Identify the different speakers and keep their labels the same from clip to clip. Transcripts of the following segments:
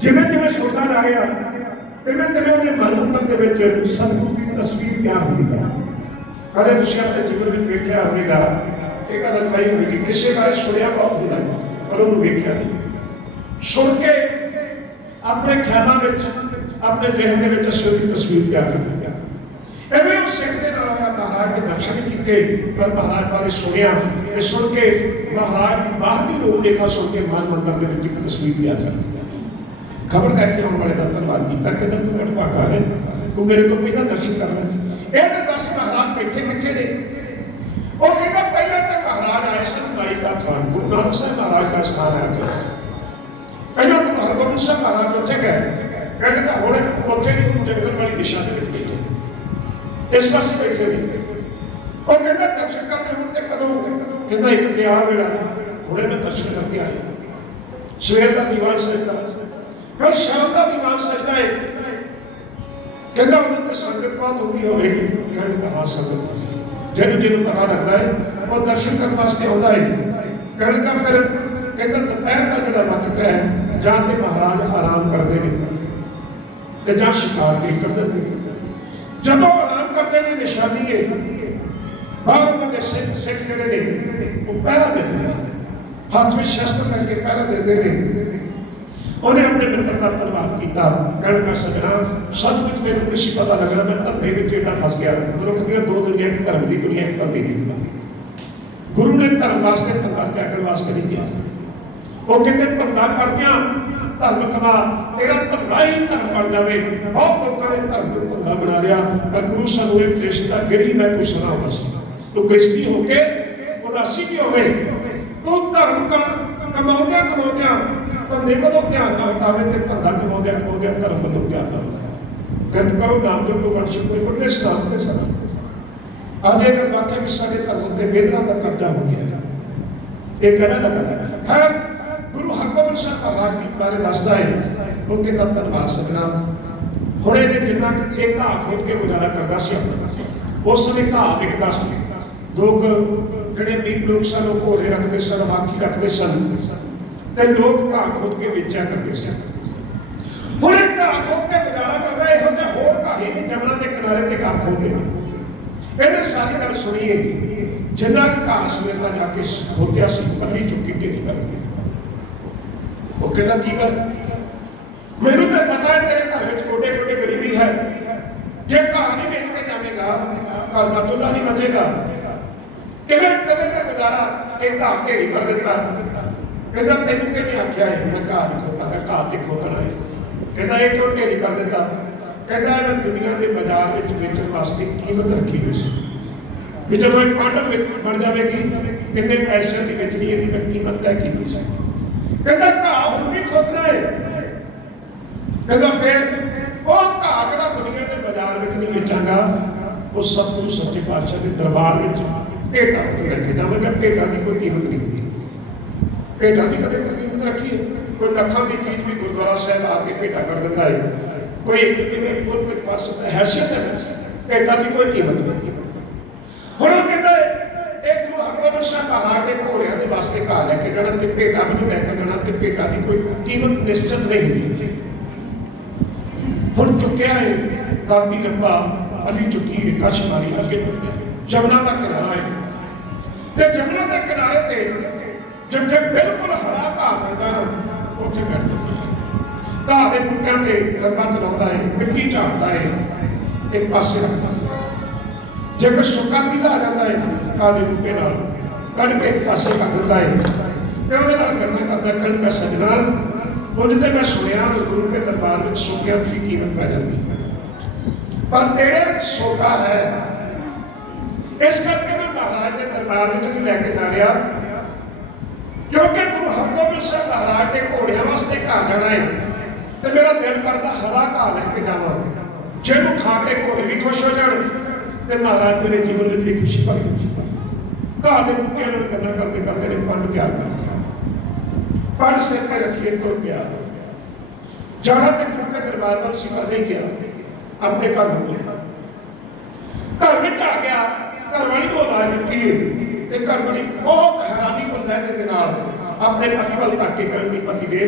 Speaker 1: ਜਿਵੇਂ ਜਿਵੇਂ ਸੁਣਦਾ ਜਾ ਰਿਹਾ, ਤਿਵੇਂ ਤਿਵੇਂ ਉਹਦੇ ਮਨ ਅੰਦਰ ਦੇ ਵਿੱਚ ਸਤਿਗੁਰੂ ਦੀ ਤਸਵੀਰ ਤਿਆਰ ਹੁੰਦੀ ਹੈ। ਕਦੇ ਤੁਸੀਂ ਆਪਣੇ ਜੀਵਨ ਵਿੱਚ ਵੇਖਿਆ ਹੋਵੇਗਾ ਇੱਕ ਅਦਨ ਪਾਈ ਹੋਵੇਗੀ, ਕਿਸੇ ਬਾਰੇ ਸੁਣਿਆ ਬਹੁਤ ਹੁੰਦਾ ਪਰ ਉਹਨੂੰ ਵੇਖਿਆ ਨਹੀਂ। ਸੁਣ ਕੇ ਆਪਣੇ ਖਿਆਲਾਂ ਵਿੱਚ, ਆਪਣੇ ਜ਼ਿਹਨ ਦੇ ਵਿੱਚ ਅਸੀਂ ਉਹਦੀ ਤਸਵੀਰ ਤਿਆਰ ਕਰਦੇ ਹਾਂ। ਐਵੇਂ ਉਹ ਸਿੱਖ ਦੇ ਨਾਲ ਆਇਆ ਮਹਾਰਾਜ ਦੇ ਦਰਸ਼ਨ ਕੀਤੇ, ਪਰ ਮਹਾਰਾਜ ਬਾਰੇ ਸੁਣਿਆ ਤੇ ਸੁਣ ਕੇ ਮਹਾਰਾਜ ਦੀ ਬਾਹਰਲੀ ਰੂਪ ਰੇਖਾ ਸੁਣ ਕੇ ਮਨ ਮੰਦਰ ਦੇ ਵਿੱਚ ਇੱਕ ਤਸਵੀਰ ਤਿਆਰ ਕਰ ਖਬਰ ਲੈ ਕੇ ਆਉਣ ਵਾਲੇ ਦਾ ਧੰਨਵਾਦ ਕੀਤਾ ਕਿ ਤੂੰ ਮੇਰੇ ਭਾਗਾ ਹੈ ਤੂੰ ਮੇਰੇ ਤੋਂ ਪਹਿਲਾਂ ਦਰਸ਼ਨ ਕਰ ਲੈ ਇਹ ਤੇ ਦੱਸ ਮਹਾਰਾਜ ਬੈਠੇ ਕਿੱਥੇ ਨੇ ਉਹ ਕਹਿੰਦਾ ਪਹਿਲਾਂ ਤਾਂ ਮਹਾਰਾਜ ਆਏ ਸਨ ਮਾਈ ਦਾ ਥਾਨ ਗੁਰੂ ਨਾਨਕ ਸਾਹਿਬ ਮਹਾਰਾਜ ਦਾ ਸਥਾਨ ਹੈ ਅੱਗੇ ਪਹਿਲਾਂ ਤਾਂ ਹਰਗੋਬਿੰਦ ਸਾਹਿਬ ਮਹਾਰਾਜ ਉੱਥੇ ਗਏ ਕਹਿੰਦਾ ਹੁਣ ਉੱਥੇ ਨਹੀਂ ਜੰਗਲ ਵਾਲੀ ਦਿਸ਼ਾ ਦੇ ਵਿੱਚ ਬੈਠੇ ਇਸ ਪਾਸੇ ਬੈਠੇ ਨੇ ਉਹ ਕਹਿੰਦਾ ਦਰਸ਼ਨ ਕਰਨੇ ਹੁਣ ਤੇ ਕਦੋਂ ਕਹਿੰਦਾ ਇੱਕ ਤੇ ਆ ਵੇਲਾ ਹੁਣੇ ਮੈਂ ਦਰਸ਼ਨ ਕਰਕੇ ਆਇਆ ਸਵੇਰ ਦਾ ਦੀਵਾਨ ਸਜਦਾ ਫਿਰ ਸ਼ਾਮ ਦਾ ਦੀਵਾਨ ਸਜਦਾ ਹੈ ਕਹਿੰਦਾ ਉਹਦੇ ਤੇ ਸੰਗਤ ਹੁੰਦੀ ਹੋਵੇਗੀ। ਕਹਿੰਦਾ ਹਾਂ ਸੰਗਤ ਜਿਹਨੂੰ ਜਿਹਨੂੰ ਪਤਾ ਲੱਗਦਾ ਹੈ ਉਹ ਦਰਸ਼ਨ ਕਰਨ ਵਾਸਤੇ ਆਉਂਦਾ ਹੈ ਕਹਿੰਦਾ ਫਿਰ ਕਹਿੰਦਾ ਦੁਪਹਿਰ ਦਾ ਜਿਹੜਾ ਵਕਤ ਹੈ ਜਾਂ ਤੇ ਮਹਾਰਾਜ ਆਰਾਮ ਕਰਦੇ ਨੇ। ਤੇ ਜਾਂ ਸ਼ਿਕਾਰ ਤੇ ਕਰ ਦਿੰਦੇ ਨੇ। ਜਦੋਂ ਆਰਾਮ ਕਰਦੇ ਨੇ, ਨਿਸ਼ਾਨੀ ਹੈ ਬਾਹਰ ਉਹਨਾਂ ਦੇ ਸਿੱਖ ਸਿੱਖ ਜਿਹੜੇ ਨੇ, ਉਹ ਪਹਿਰਾ ਦਿੰਦੇ ਨੇ। ਹੱਥ ਵਿੱਚ ਸ਼ਸਤਰ ਲੈ ਕੇ ਪਹਿਰਾ ਦਿੰਦੇ ਨੇ। ਉਹਨੇ ਆਪਣੇ ਮਿੱਤਰ ਦਾ ਧੰਨਵਾਦ ਕੀਤਾ। ਕਹਿਣ ਦਾ ਸਜਣਾ ਸੱਚਮੁੱਚ ਮੈਨੂੰ ਨਹੀਂ ਪਤਾ ਲੱਗਣਾ, ਮੈਂ ਧੰਦੇ ਵਿੱਚ ਏਡਾ ਫਸ ਗਿਆ। ਮਨੁੱਖ ਦੀਆਂ ਦੋ ਦੁਨੀਆ, ਇੱਕ ਧਰਮ ਦੀ ਦੁਨੀਆ, ਇੱਕ ਧੰਦੇ ਦੀ ਦੁਨੀਆ। ਗੁਰੂ ਨੇ ਧਰਮ ਵਾਸਤੇ ਧੰਦਾ ਤਿਆਗਣ ਵਾਸਤੇ ਨਹੀਂ ਕਿਹਾ। ਉਹ ਕਹਿੰਦੇ, ਧੰਦਾ ਕਰਦਿਆਂ ਧਰਮ ਕਮਾ, ਤੇਰਾ ਧੰਦਾ ਹੀ ਧਰਮ ਬਣ ਜਾਵੇ। ਬਹੁਤ ਲੋਕਾਂ ਨੇ ਧਰਮ ਨੂੰ ਧੰਦਾ ਬਣਾ ਲਿਆ, ਪਰ ਗੁਰੂ ਸਾਨੂੰ ਇਹ ਉਪਦੇਸ਼ ਦਿੱਤਾ, ਗਿਰੀ, ਮੈਂ ਕੁਛ ਨਾ ਸੀ। ਤੂੰ ਕ੍ਰਿਸਤੀ ਹੋ ਕੇ ਉਦਾਸੀ ਵੀ ਹੋਵੇ। ਤੂੰ ਧਰਮ ਕਮਾਉਂਦਿਆਂ ਕਮਾਉਂਦਿਆਂ ਧੰਦੇ ਵੱਲੋਂ ਧਿਆਨ ਨਾ ਹਟਾਵੇ ਤੇ ਧੰਦਾ ਕਮਾਉਂਦਿਆਂ ਕਮਾਉਂਦਿਆਂ ਧਰਮ ਵੱਲੋਂ ਧਿਆਨ ਨਾ ਹਟਾਵੇ ਗਰਤ ਕਰੋ, ਨਾਮ ਜਪੋ ਵੰਸ਼ ਕੋਈ ਬੜਲੇ ਸਨਾਮ ਤੇ ਸਨਾ ਅੱਜ ਇਹ ਵਾਕਿਆ ਕਿ ਸਾਡੇ ਧਰਮ ਉੱਤੇ ਵੇਦਨਾ ਦਾ ਕਬਜ਼ਾ ਹੋ ਗਿਆ ਇਹ ਕਹਿਣਾ ਦਾ ਖੈਰ, ਗੁਰੂ ਹਰਗੋਬਿੰਦ ਸਾਹਿਬ ਮਹਾਰਾਜ ਦੀ ਬਾਰੇ ਦੱਸਦਾ ਹੈ ਉਹ ਕਹਿੰਦਾ ਧੰਨਵਾਦ ਸਭਨਾ ਹੁਣ ਇਹਨੇ ਜਿੰਨਾ ਇਹ ਘਾਹ ਖੋਦ ਕੇ ਗੁਜ਼ਾਰਾ ਕਰਦਾ ਸੀ ਆਪਣਾ। ਉਸ ਸਮੇਂ ਘਾਹ ਵਿਕਦਾ ਸੀ ਲੋਕ ਜਿਹੜੇ ਅਮੀਰ ਲੋਕ ਸਨ, ਉਹ ਘੋੜੇ ਰੱਖਦੇ ਸਨ, ਹਾਥੀ ਰੱਖਦੇ ਸਨ। ਤੇ ਲੋਕ ਘਾਹ ਖੋਦ ਕੇ ਵੇਚਿਆ ਕਰਦੇ ਸਨ ਹੁਣ ਇਹ ਘਾਹ ਖੋਦ ਕੇ ਗੁਜ਼ਾਰਾ ਕਰਦਾ, ਇਹੋ ਜਿਹਾ ਹੋਰ ਘਾਹੀ ਵੀ ਜਮਨਾ ਦੇ ਕਿਨਾਰੇ ਤੇ ਘਾਹ ਖੋਦੇ ਇਹਨੇ ਸਾਰੀ ਗੱਲ ਸੁਣੀਏ ਜਿੰਨਾ ਕੁ ਘਾਹ ਸਵੇਰ ਜਾ ਕੇ ਖੋਦਿਆ ਸੀ, ਪੱਲੀ ਚੁੱਕੀ ਢੇਰੀ ਕਰ ਦਿੱਤੀ ਉਹ ਕਹਿੰਦਾ, ਕੀ ਗੱਲ? ਮੈਨੂੰ ਤਾਂ ਪਤਾ ਹੈ ਤੇਰੇ ਘਰ ਵਿੱਚ ਗੋਡੇ ਗੋਡੇ ਗਰੀਬੀ ਹੈ। ਜੇ ਘਾਹ ਨਹੀਂ ਵੇਚ ਕੇ ਜਾਵੇਗਾ, ਘਰ ਦਾ ਚੁੱਲ੍ਹਾ ਨਹੀਂ ਬਚੇਗਾ ਕਿਵੇਂ ਕਰੇਗਾ ਗੁਜ਼ਾਰਾ, ਇਹ ਘਰ ਢੇਰੀ ਕਰ ਦਿੱਤਾ? ਕਹਿੰਦਾ ਤੈਨੂੰ ਕਿਹਨੇ ਆਖਿਆ ਹੈ ਮੈਂ ਘਰ ਨਹੀਂ ਖੋਦਾ ਘਰ ਤੇ ਖੋਤਣਾ ਹੈ ਕਹਿੰਦਾ, ਇਹ ਕਿਉਂ ਢੇਰੀ ਕਰ ਦਿੱਤਾ? ਕਹਿੰਦਾ ਮੈਂ ਦੁਨੀਆ ਦੇ ਬਾਜ਼ਾਰ ਵਿੱਚ ਵੇਚਣ ਵਾਸਤੇ ਕੀਮਤ ਰੱਖੀ ਹੋਈ ਸੀ। ਵੀ ਜਦੋਂ ਇਹ ਪੰਡ ਬਣ ਜਾਵੇਗੀ, ਕਿੰਨੇ ਪੈਸੇ ਦੀ ਵੇਚਣੀ, ਇਹਦੀ ਮੈਂ ਕੀਮਤ ਤੈਅ ਕੀਤੀ ਸੀ। ਕਹਿੰਦਾ, ਘਾਹ ਹੁਣ ਵੀ ਖੋਤਣਾ ਹੈ ਕਹਿੰਦਾ, ਫਿਰ ਉਹ ਘਾਹ ਜਿਹੜਾ ਦੁਨੀਆ ਦੇ ਬਾਜ਼ਾਰ ਵਿੱਚ ਨਹੀਂ ਵੇਚਾਂਗਾ, ਉਹ ਸਤਿਗੁਰੂ ਸੱਚੇ ਪਾਤਸ਼ਾਹ ਦੇ ਦਰਬਾਰ ਵਿੱਚ ਭੇਟਾ ਤੋਂ ਲੈ ਕੇ ਜਾਵਾਂਗਾ। ਭੇਟਾ ਦੀ ਕੋਈ ਕੀਮਤ ਨਹੀਂ ਹੁੰਦੀ। ਭੇਟਾਂ ਦੀ ਕਦੇ ਕੋਈ ਕੀਮਤ ਰੱਖੀ ਹੈ। ਕੋਈ ਲੱਖਾਂ ਦੀ ਚੀਜ਼ ਵੀ ਗੁਰਦੁਆਰਾ ਸਾਹਿਬ ਆ ਕੇ ਭੇਟਾ ਕਰ ਦਿੰਦਾ ਹੈ। ਕੋਈ ਕਿਵੇਂ ਕੋਲ ਕੋਈ ਪਾਸ ਹੈਸੀਅਤ ਹੈ। ਭੇਟਾ ਦੀ ਕੋਈ ਕੀਮਤ ਨਹੀਂ। ਹੁਣ ਉਹ ਕਹਿੰਦਾ ਇਹ ਗੁਰੂ ਹਰਗੋਬਿੰਦ ਸਾਹਿਬ ਮਹਾਰਾਜ ਦੇ ਘੋੜਿਆਂ ਦੇ ਵਾਸਤੇ ਘਰ ਲੈ ਕੇ ਜਾਣਾ ਤੇ ਭੇਟਾ ਵੀ ਲੈ ਕੇ ਜਾਣਾ ਤੇ ਭੇਟਾ ਦੀ ਕੋਈ ਕੀਮਤ ਨਿਸ਼ਚਿਤ ਨਹੀਂ ਹੁੰਦੀ। ਹੁਣ ਚੁੱਕਿਆ ਹੈ, ਦਾਦੀ ਰੰਬਾ, ਅਲੀ ਚੁੱਕੀ ਹੈ ਕਛ ਅੱਗੇ ਜਮਨਾ ਦਾ ਕਿਨਾਰਾ ਹੈ। ਤੇ ਜਮਨਾ ਦੇ ਕਿਨਾਰੇ ਤੇ ਜਿੱਥੇ ਬਿਲਕੁਲ ਹਰਾ ਘਾਹ ਮਿਲਦਾ ਉੱਥੇ ਬੈਠ ਜਾਂਦੀ ਘਾਹ ਦੇ ਬੂਟਿਆਂ ਤੇ ਰੰਬਾ ਚਲਾਉਂਦਾ ਹੈ ਮਿੱਟੀ ਝਾੜਦਾ ਹੈ ਇੱਕ ਪਾਸੇ ਜੇ ਕੋਈ ਸੁੱਕਾ ਤੀਲਾ ਆ ਜਾਂਦਾ ਹੈ ਘਾਹ ਦੇ ਬੂਟੇ ਨਾਲ ਕੱਢ ਕੇ ਇੱਕ ਪਾਸੇ ਕਰ ਦਿੰਦਾ ਹੈ ਤੇ ਉਹਦੇ ਨਾਲ ਗੱਲਾਂ ਕਰਦਾ ਕੱਢ ਕੇ ਸਜਣਾ। ਉਹ ਜਿੱਦੇ ਮੈਂ ਸੁਣਿਆ, ਗੁਰੂ ਕੇ ਦਰਬਾਰ ਵਿੱਚ ਸੋਕਿਆਂ ਦੀ ਕੀਮਤ ਪੈ ਜਾਂਦੀ ਪਰ ਤੇਰੇ ਵਿੱਚ ਸੋਕਾ ਹੈ। ਇਸ ਕਰਕੇ ਮੈਂ ਮਹਾਰਾਜ ਦੇ ਦਰਬਾਰ ਵਿੱਚ ਵੀ ਲੈ ਕੇ ਜਾ ਰਿਹਾ। ਕਿਉਂਕਿ ਗੁਰੂ ਹਰਗੋਬਿੰਦ ਸਾਹਿਬ ਮਹਾਰਾਜ ਦੇ ਘੋੜਿਆਂ ਵਾਸਤੇ ਘਰ ਜਾਣਾ ਹੈ, ਤੇ ਮੇਰਾ ਦਿਲ ਕਰਦਾ ਹਰਾ ਘਾਹ ਲੈ ਕੇ ਜਾਵਾਂ। ਜਿਹਨੂੰ ਖਾ ਕੇ ਘੋੜੇ ਵੀ ਖੁਸ਼ ਹੋ ਜਾਣ, ਤੇ ਮਹਾਰਾਜ ਮੇਰੇ ਜੀਵਨ ਵਿੱਚ ਵੀ ਖੁਸ਼ੀ ਭਰੀ ਘਾਹ ਦੇ ਬੂਟਿਆਂ ਨਾਲ ਗੱਲਾਂ ਕਰਦੇ ਕਰਦੇ ਨੇ ਪੰਡ ਤਿਆਰ ਕਰ ਪੰਡ ਸਿਰ ਤੇ ਰੱਖੀਏ ਤੁਰ ਪਿਆ। ਜਹਾਂ ਤੇ ਗੁਰੂ ਕੇ ਦਰਬਾਰ ਵੱਲ ਸਿਮਰ ਨਹੀਂ ਗਿਆ। ਆਪਣੇ ਘਰ ਨੂੰ। ਘਰ ਵਿੱਚ ਆ ਗਿਆ। ਘਰ ਵਾਲੀ ਨੂੰ ਆਵਾਜ਼ ਦਿੱਤੀ ਤੇ ਘਰ ਵਾਲੀ ਬਹੁਤ ਹੈਰਾਨੀ ਕੋਲ ਲਹਿਜੇ ਦੇ ਨਾਲ। ਆਪਣੇ ਪਤੀ ਵੱਲ ਤੱਕ ਕੇ ਕਹਿਣਗੇ ਪਤੀ ਦੇ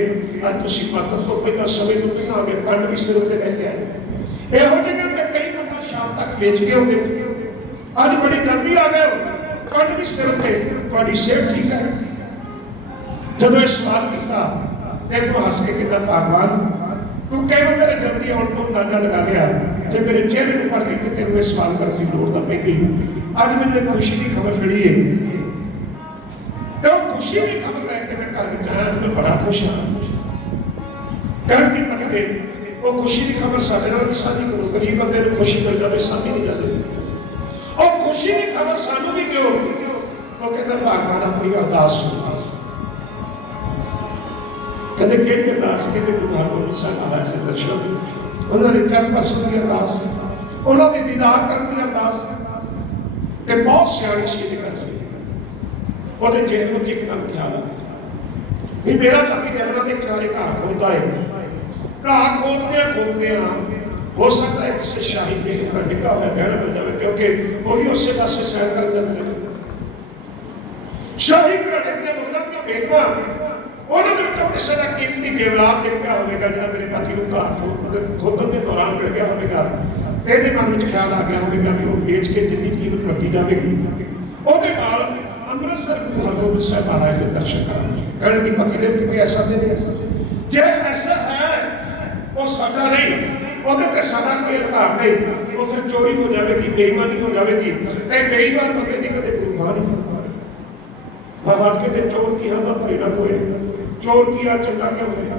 Speaker 1: ਅੱਜ ਤੁਸੀਂ ਮਰਨ ਤੋਂ ਪਹਿਲਾਂ, ਸਮੇਂ ਤੋਂ ਪਹਿਲਾਂ ਆ ਕੇ ਪੰਡ ਵੀ ਸਿਰ ਉੱਤੇ ਲੈ ਕੇ ਆਏ ਇਹੋ ਜਿਹੇ ਤੇ ਕਈ ਬੰਦਾ ਸ਼ਾਮ ਤੱਕ ਵੇਚ ਕੇ ਆਉਂਦੇ ਅੱਜ ਬੜੀ ਜਲਦੀ ਆ ਗਏ ਪੰਡ ਵੀ ਸਿਰ ਉੱਤੇ, ਤੁਹਾਡੀ ਸਿਹਤ ਠੀਕ ਹੈ? ਜਦੋਂ ਇਹ ਸਵਾਲ ਕੀਤਾ, ਤੇ ਉਹ ਹੱਸ ਕੇ ਕਹਿੰਦਾ, ਭਗਵਾਨ, ਤੂੰ ਕਿਵੇਂ ਮੇਰੇ ਜਲਦੀ ਆਉਣ ਤੋਂ ਅੰਦਾਜ਼ਾ ਲਗਾ ਲਿਆ? ਜੇ ਮੇਰੇ ਚਿਹਰੇ ਨੂੰ ਪੜਦੀ ਕਿ ਤੈਨੂੰ ਇਹ ਸਵਾਲ ਕਰਨ ਦੀ ਲੋੜ ਤਾਂ ਪੈਂਦੀ। ਅੱਜ ਮੈਨੂੰ ਇੱਕ ਖੁਸ਼ੀ ਦੀ ਖਬਰ ਮਿਲੀ ਹੈ। ਤੇ ਉਹ ਖੁਸ਼ੀ ਦੀ ਖਬਰ ਲੈ ਕੇ ਮੈਂ ਘਰ ਵਿੱਚ ਆਇਆ ਤੇ ਬੜਾ ਖੁਸ਼ ਹਾਂ। ਘਰ ਦੀ ਪਤੀ ਉਹ ਖੁਸ਼ੀ ਦੀ ਖਬਰ ਸਾਡੇ ਨਾਲ ਵੀ ਸਾਂਝੀ ਕਰੋ। ਗਰੀਬ ਬੰਦੇ ਨੂੰ ਖੁਸ਼ੀ ਮਿਲ ਜਾਵੇ, ਸਾਂਝੀ ਨਹੀਂ ਜਾਂਦੀ। ਉਹ ਖੁਸ਼ੀ ਦੀ ਖਬਰ ਸਾਨੂੰ ਵੀ ਦਿਓ। ਉਹ ਕਹਿੰਦਾ, ਭਗਵਾਨ ਆਪਣੀ ਅਰਦਾਸ ਸੁਣੋ। ਕਹਿੰਦੇ, ਕਿਹੜੀ ਅਰਦਾਸ? ਕਹਿੰਦੇ ਗੁਰੂ ਹਰਗੋਬਿੰਦ ਸਾਹਿਬ ਮਹਾਰਾਜ ਦੇ ਦਰਸ਼ਨ ਉਹਨਾਂ ਦੇ ਚਰਨ ਪਰਸਨ ਦੀ ਅਰਦਾਸ। ਉਹਨਾਂ ਦੇ ਦੀਦਾਰ ਕਰਨ ਦੀ ਅਰਦਾਸ। ਤੇ ਬਹੁਤ ਸਿਆਣੀ ਸੀ ਇਹਦੇ ਕਰਕੇ ਉਹਦੇ ਜੇਲ੍ਹ ਵਿੱਚ ਇੱਕ ਕੰਮ ਖਿਆਲ ਆ ਵੀ ਮੇਰਾ ਪਤੀ ਜੰਗਲਾਂ ਦੇ ਕਿਨਾਰੇ ਘਾਹ ਖੋਦਦਾ ਹੈ ਘਾਹ ਖੋਦਦਿਆਂ ਖੋਦਦਿਆਂ ਹੋ ਸਕਦਾ ਹੈ ਕਿਸੇ ਸ਼ਾਹੀ ਮੇਲ ਦਾ ਡਿੱਗਾ ਹੋਇਆ ਬਹਿਣ ਮਿਲ ਜਾਵੇ ਕਿਉਂਕਿ ਉਹ ਵੀ ਉਸੇ ਪਾਸੇ ਸੈਰ ਕਰਨ ਜਾਂਦੇ ਨੇ ਸ਼ਾਹੀ ਘਰਾਣੇ ਦੀਆਂ ਮੁਗਲਾਂ ਦੀਆਂ ਬੇਗਮਾਂ ਉਹਨਾਂ ਦੇ ਵਿੱਚੋਂ ਕਿਸੇ ਦਾ ਕੀਮਤੀ ਜੇਵਰਾਤ ਨਿਕਲਿਆ ਹੋਵੇਗਾ ਜਿਹੜਾ ਮੇਰੇ ਪਤੀ ਨੂੰ ਘਰ ਖੋਦ- ਖੋਦਣ ਦੇ ਦੌਰਾਨ ਮਿਲ ਗਿਆ ਹੋਵੇਗਾ ਤੇ ਇਹਦੇ ਮਨ ਵਿੱਚ ਖਿਆਲ ਆ ਗਿਆ ਹੋਵੇਗਾ ਵੀ ਉਹ ਵੇਚ ਕੇ ਜਿੰਨੀ ਕੀਮਤ ਵੱਟੀ ਜਾਵੇਗੀ ਉਹਦੇ ਨਾਲ ਅੰਮ੍ਰਿਤਸਰ ਗੁਰੂ ਹਰਗੋਬਿੰਦ ਸਾਹਿਬ ਮਹਾਰਾਜ ਦੇ ਦਰਸ਼ਨ ਕਰਾਂਗੇ। ਕਹਿਣ ਦੀ ਪਤੀ ਦੇ ਕਿਤੇ ਐਸਾ ਤੇ ਨਹੀਂ ਜੇ ਐਸਾ ਹੈ, ਉਹ ਸਾਡਾ ਨਹੀਂ, ਉਹਦੇ ਤੇ ਸਾਡਾ ਕੋਈ ਅਧਿਕਾਰ ਨਹੀਂ। ਉਹ ਫਿਰ ਚੋਰੀ ਹੋ ਜਾਵੇਗੀ, ਬੇਈਮਾਨੀ ਹੋ ਜਾਵੇਗੀ। ਤੇ ਬੇਈਮਾਨ ਬੰਦੇ ਦੀ ਕਦੇ ਗੁਰੂ ਮਾਨ ਨਹੀਂ ਫਰਮਾਇਆ ਮਹਾਰਾਜ ਚੋਰ ਕੀ ਹਮਾ ਭਰੇ ਨਾ ਹੋਏ। ਚੋਰ ਕੀ ਆ, ਚੰਗਾ ਕਿਉਂ ਹੈ?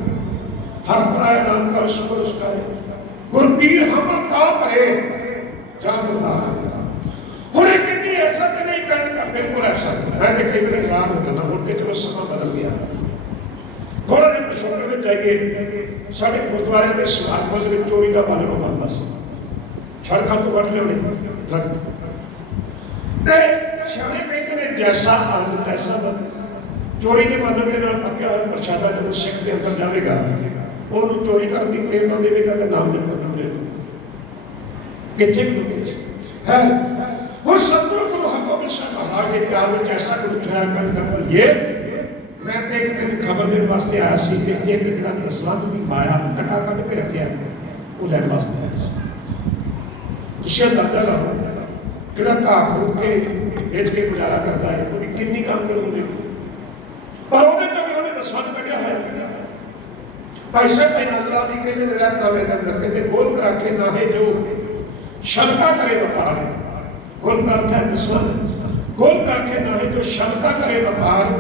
Speaker 1: ਹਰ ਪਰਾਇਆ ਨਾਮ ਸ਼ੁਕਰ ਉਸਕਾ ਹੈ। ਗੁਰਪੀਰ ਹਮਲ ਕਾ ਭਰੇ ਜਾਮਦਾਰ ਹੁਣ ਇਹ ਕਹਿੰਦੀ, ਐਸਾ ਤੇ ਨਹੀਂ ਕਹਿਣ ਬਿਲਕੁਲ ਐਸਾ ਮੈਂ ਤੇ ਕਈ ਵਾਰੀ ਹੈਰਾਨ ਹੋ ਜਾਂਦਾ, ਹੁਣ ਤੇ ਚਲੋ ਸਮਾਂ ਬਦਲ ਗਿਆ। ਥੋੜਾ ਜਿਹਾ ਪਿਛੋੜੇ ਵਿੱਚ ਜਾਈਏ, ਸਾਡੇ ਗੁਰਦੁਆਰਿਆਂ ਦੇ ਸਮਾਗਮਾਂ ਦੇ ਵਿੱਚ ਚੋਰੀ ਦਾ ਪਾਲਣ ਹੁੰਦਾ ਹੁੰਦਾ ਸੀ। ਸੜਕਾਂ ਤੋਂ ਵੱਢ ਲਿਆਉਣੇ ਡਰੱਗ ਤੇ ਸਿਆਣੇ ਕਹਿੰਦੇ ਨੇ, ਜੈਸਾ ਅੰਨ ਤੈਸਾ ਬਨ ਚੋਰੀ ਦੇ ਮੰਨਣ ਦੇ ਨਾਲ ਪੱਕਿਆ ਹੋਇਆ ਪ੍ਰਸ਼ਾਦਾ ਜਦੋਂ ਸਿੱਖ ਦੇ ਅੰਦਰ ਜਾਵੇਗਾ, ਉਹਨੂੰ ਚੋਰੀ ਕਰਨ ਦੀ ਪ੍ਰੇਰਨਾ ਦੇਵੇਗਾ ਤੇ ਨਾਮ ਜਪਣ ਦੀ ਪ੍ਰੇਰਨਾ ਕਿੱਥੇ ਖਲੋਤੇ ਹੈ ਹੁਣ ਸਤਿਗੁਰੂ ਗੁਰੂ ਹਰਗੋਬਿੰਦ ਸਾਹਿਬ ਮਹਾਰਾਜ ਦੇ ਪਿਆਰ ਵਿੱਚ ਐਸਾ ਕੁਝ ਹੋਇਆ ਕਰ ਕਰ ਇਹ ਮੈਂ ਤੇ ਇੱਕ ਦਿਨ ਖਬਰ ਦੇਣ ਵਾਸਤੇ ਆਇਆ ਸੀ ਕਿ ਇੱਕ ਜਿਹੜਾ ਦਸਵੰਧ ਦੀ ਮਾਇਆ ਟਕਾ ਕੱਢ ਕੇ ਰੱਖਿਆ ਉਹ ਲੈਣ ਵਾਸਤੇ ਆਇਆ ਸੀ ਤੁਸੀਂ ਅੰਦਾਜ਼ਾ ਲਾਓ ਜਿਹੜਾ ਘਾਹ ਖੋਦ ਕੇ ਵੇਚ ਕੇ ਗੁਜ਼ਾਰਾ ਕਰਦਾ ਹੈ ਉਹਦੀ ਕਿੰਨੀ ਕਾਮਯਾਬ ਹੋਵੇਗੀ ਪਰ ਉਹਦੇ ਤੋਂ ਵੀ ਉਹਨੇ ਦਸਵੰਧ ਕੱਢਿਆ ਹੋਇਆ ਭਾਈ ਸਾਹਿਬ ਭਾਈ ਨੰਦਲਾਲ ਜੀ ਕਹਿੰਦੇ ਨੇ ਰਹਿਤਾ ਵੇ ਦੇ ਅੰਦਰ ਕਹਿੰਦੇ ਗੋਲ ਕਰਾ ਕੇ ਨਾਹੇ ਜੋ ਸ਼ਲਕਾ ਕਰੇ ਵਪਾਰ ਗੋਲ ਦਾ ਅਰਥ ਹੈ ਦਸਵੰਧ ਗੋਲ ਕਰਾ ਕੇ ਨਾਹੇ ਜੋ ਸ਼ਲਕਾ ਕਰੇ ਵਪਾਰ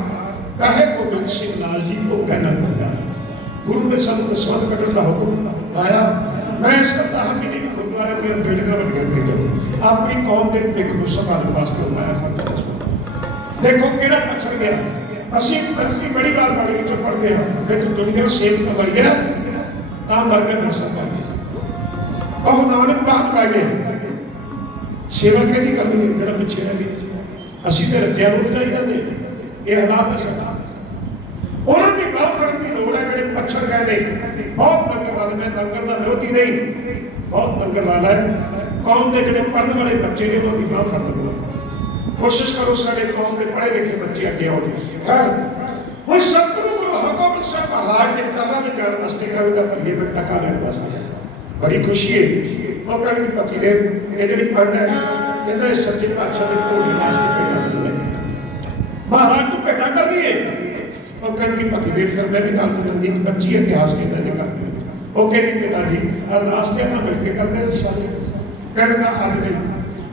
Speaker 1: ਕਹੇ ਗੋਬਿੰਦ ਸਿੰਘ ਲਾਲ ਜੀ ਕੋ ਕਹਿਣਾ ਪਊਗਾ ਗੁਰੂ ਨੇ ਸਾਨੂੰ ਦਸਵੰਧ ਕੱਢਣ ਦਾ ਹੁਕਮ ਆਇਆ ਮੈਂ ਇਸ ਕਰਤਾ ਹਾਂ ਕਿ ਨਹੀਂ ਗੁਰਦੁਆਰੇ ਦੀਆਂ ਬਿਲਡਿੰਗਾਂ ਵੱਡੀਆਂ ਕਰੀ ਆਪਣੀ ਕੌਮ ਦੇ ਭਿੱਖ ਨੂੰ ਸੰਭਾਲਣ ਵਾਸਤੇ ਮੈਂ ਖਰਚਾ ਦਸਵੰਧ ਦੇਖੋ ਕਿਹੜਾ ਪਛੜ ਗਿਆ ਅਸੀਂ ਪੰਕਤੀ ਬੜੀ ਵਾਰ ਬਾਣੀ ਵਿੱਚੋਂ ਪੜ੍ਹਦੇ ਹਾਂ ਵਿੱਚ ਦੁਨੀਆ ਸੇਵ ਕਮਾਈ ਹੈ ਤਾਂ ਮਰ ਕੇ ਨਸਾ ਪਾਈ ਉਹ ਨਾਨਕ ਬਾਤ ਪੈ ਗਏ। ਸੇਵਾ ਕਿਹਦੀ ਕਰਨੀ ਹੈ? ਜਿਹੜਾ ਪਿੱਛੇ ਰਹਿ ਗਿਆ। ਅਸੀਂ ਤੇ ਰੱਜਿਆ ਨੂੰ ਜਾਈ ਜਾਂਦੇ। ਇਹ ਹਾਲਾਤ ਹੈ ਸਾਡਾ। ਉਹਨਾਂ ਦੀ ਗੱਲ ਫੜਨ ਦੀ ਲੋੜ ਹੈ, ਜਿਹੜੇ ਪਛੜ ਗਏ ਬਹੁਤ ਲੰਗਰ ਵਾਲੇ ਮੈਂ ਲੰਗਰ ਦਾ ਵਿਰੋਧੀ ਨਹੀਂ। ਬਹੁਤ ਲੰਗਰ ਵਾਲਾ ਹੈ ਕੌਮ ਦੇ ਜਿਹੜੇ ਪੜਨ ਵਾਲੇ ਬੱਚੇ ਨੇ ਉਹਨਾਂ ਦੀ ਬਾਹ ਫੜਨ ਦੀ ਕੋਸ਼ਿਸ਼ ਕਰੋ ਸਾਡੇ ਕੌਮ ਦੇ ਪੜ੍ਹੇ ਲਿਖੇ ਬੱਚੇ ਅੱਗੇ ਆਉਣ ਖੈਰ, ਹੁਣ ਸਤਿਗੁਰੂ ਗੁਰੂ ਹਰਗੋਬਿੰਦ ਸਾਹਿਬ ਮਹਾਰਾਜ ਦੇ ਚਰਨਾਂ ਵਿੱਚ ਜਾਣ ਵਾਸਤੇ ਕਰਾਵੇ ਤਾਂ ਭਈਏ ਵਿੱਚ ਟਕਾ ਲੈਣ ਵਾਸਤੇ? ਬੜੀ ਖੁਸ਼ੀ ਹੈ ਉਹ ਕਹਿੰਦੀ ਪਤੀ ਦੇ ਇਹ ਜਿਹੜੀ ਪੰਡ ਹੈ ਕਹਿੰਦਾ ਇਹ ਸੱਚੇ ਪਾਤਸ਼ਾਹ ਦੇ ਕੋਲ ਵਾਸਤੇ ਭੇਟਾ ਕਰ ਮਹਾਰਾਜ ਨੂੰ ਭੇਟਾ ਕਰ ਲਈਏ ਉਹ ਕਹਿੰਦੀ ਪਤੀ ਦੇ ਫਿਰ ਮੈਂ ਵੀ ਨਾਲ ਚੱਲਣ ਇੱਕ ਬੱਚੀ ਇਤਿਹਾਸ ਕਹਿੰਦਾ ਜੇ ਕਰਦੇ ਉਹ ਕਹਿੰਦੀ ਪਿਤਾ ਜੀ ਅਰਦਾਸ ਤੇ ਆਪਾਂ ਮਿਲ ਕੇ ਕਰਦੇ ਹਾਂ ਸ਼ਾਦੀ ਕਹਿੰਦਾ ਅੱਜ ਨਹੀਂ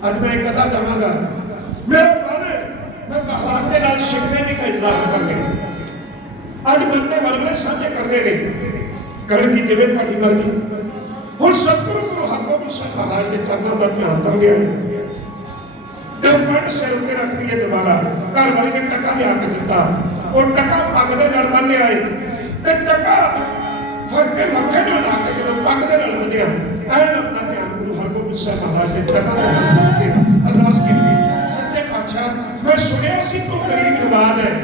Speaker 1: ਅੱਜ ਮੈਂ ਇੱਕ ਕਥਾ ਜਾਵਾਂਗਾ ਮੇਰਾ ਮਨ ਹੈ, ਮੈਂ ਮਹਾਰਾਜ ਦੇ ਨਾਲ ਸਿੱਖਣੇ ਵੀ ਕਈ ਇਜਲਾਸ ਕਰਨੇ ਅੱਜ ਮਨ ਦੇ ਮਰਮਰੇ ਸਾਂਝੇ ਕਰਨੇ ਨੇ ਕਰਨ ਕੀ ਜਿਵੇਂ ਤੁਹਾਡੀ ਮਰਜ਼ੀ ਹੁਣ ਸਤਿਗੁਰੂ ਗੁਰੂ ਹਰਗੋਬਿੰਦ ਸਾਹਿਬ ਮਹਾਰਾਜ ਦੇ ਚਰਨਾਂ ਦਾ ਧਿਆਨ ਕਰ ਗਿਆ ਹੈ। ਜੋ ਸਿਰ ਉੱਤੇ ਰੱਖ ਲਈਏ ਦੁਬਾਰਾ। ਘਰ ਵਾਲੇ ਨੇ ਟਕਾ ਲਿਆ ਕੇ ਦਿੱਤਾ। ਉਹ ਟਕਾ ਪੱਗ ਦੇ ਨਾਲ ਬੰਨਿਆ ਏ। ਤੇ ਟਕਾ ਫੜ ਕੇ ਮੱਥੇ ਨਾਲ ਲਾ ਕੇ ਜਦੋਂ ਪੱਗ ਦੇ ਨਾਲ ਬੰਨਿਆ, ਐਨ ਆਪਣਾ ਧਿਆਨ ਗੁਰੂ ਹਰਗੋਬਿੰਦ ਸਾਹਿਬ ਮਹਾਰਾਜ ਦੇ ਚਰਨਾਂ ਦੇ ਨਾਲ ਰੱਖ ਅਰਦਾਸ ਕੀਤੀ। ਸੱਚੇ ਪਾਤਸ਼ਾਹ, ਮੈਂ ਸੁਣਿਆ ਸੀ ਤੂੰ ਗਰੀਬ ਨਵਾਜ਼ ਹੈ।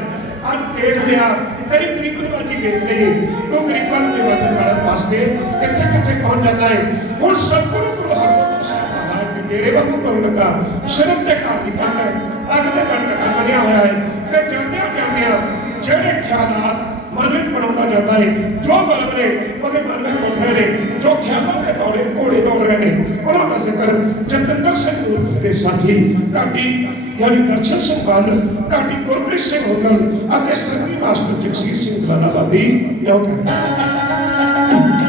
Speaker 1: ਅੱਜ ਦੇਖਦੇ ਹਾਂ ਤੇਰੀ ਗਰੀਬਨਵਾਜੀ ਦੇਖਦੇ ਨੇ ਉਹ ਗਰੀਬਾਂ ਨੂੰ ਨਿਵਾਦਨ ਕਰਨ ਵਾਸਤੇ ਕਿੱਥੇ ਕਿੱਥੇ ਪਹੁੰਚ ਜਾਂਦਾ ਹੈ। ਹੁਣ ਸਤਿਗੁਰੂ ਗੁਰੂ ਹਰਗੋਬਿੰਦ ਸਾਹਿਬ ਮਹਾਰਾਜ ਦੇ ਡੇਰੇ ਵੱਲ ਤੁਰਨ ਲੱਗਾ। ਸ਼ਰਮ ਦੇ ਘਰ ਦੀ ਗੱਲ ਹੈ। ਅੱਗ ਦੇ ਘਰ ਦਾ ਬਣਿਆ ਹੋਇਆ ਹੈ। ਤੇ ਜਾਂਦਿਆਂ ਜਾਂਦਿਆਂ ਜਿਹੜੇ ਖਿਆਲਾਤ ਮਨ ਵਿੱਚ ਬਣਾਉਂਦਾ ਜਾਂਦਾ ਹੈ, ਜੋ ਗਲਬ ਨੇ, ਉਹਦੇ ਮਨ ਵਿੱਚ ਉੱਠ ਨੇ, ਜੋ ਖਿਆਲਾਂ ਦੇ ਦੌੜੇ ਘੋੜੇ ਦੌੜ ਰਹੇ ਨੇ, ਉਹਨਾਂ ਦਾ ਜ਼ਿਕਰ ਜਤਿੰਦਰ ਸਿੰਘ ਦੇ ਸਾਥੀ ਢਾਡੀ ਯਾਨੀ ਦਰਸ਼ਨ ਸਿੰਘ ਬਾਦਲ ਡਾਕਟਰ ਗੁਰਪ੍ਰੀਤ ਸਿੰਘ ਹੋਗਲ ਅਤੇ ਸਰਦੀ ਮਾਸਟਰ ਜਗਸੀਰ ਸਿੰਘ ਧਾਨਾਵਾਦੀ ਕਿਉਂ ਕਹਿੰਦੇ